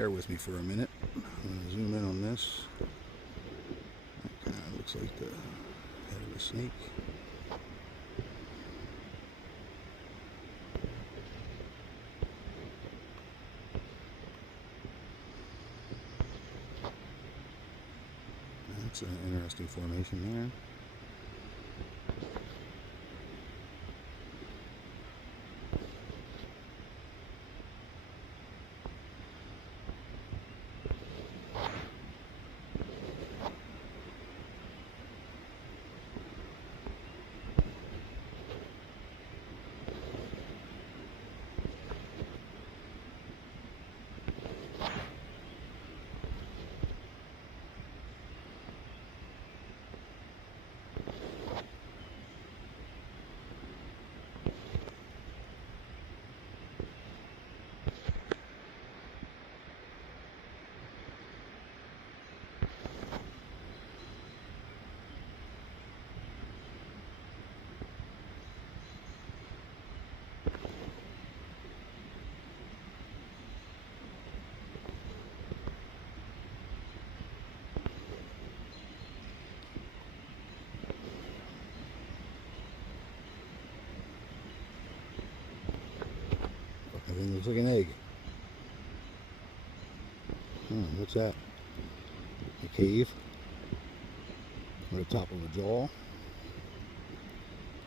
Bear with me for a minute. I'm going to zoom in on this. That kind of looks like the head of a snake. That's an interesting formation there. I think it looks like an egg. What's that? A cave with the top of a jaw.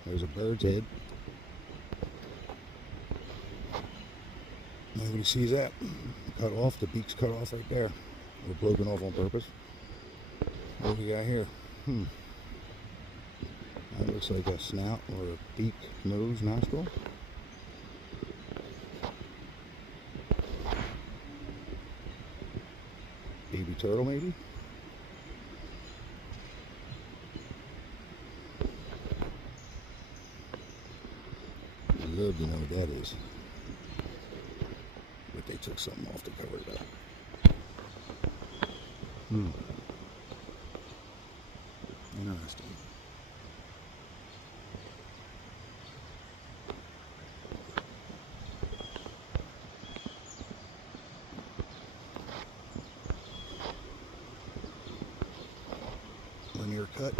There's a bird's head. Nobody sees that. Cut off. The beak's cut off right there. Or broken off on purpose. What do we got here? That looks like a snout or a beak, nose, nostril. Baby turtle, maybe? I'd love to know what that is. But they took something off to cover it up. Interesting. Linear cut.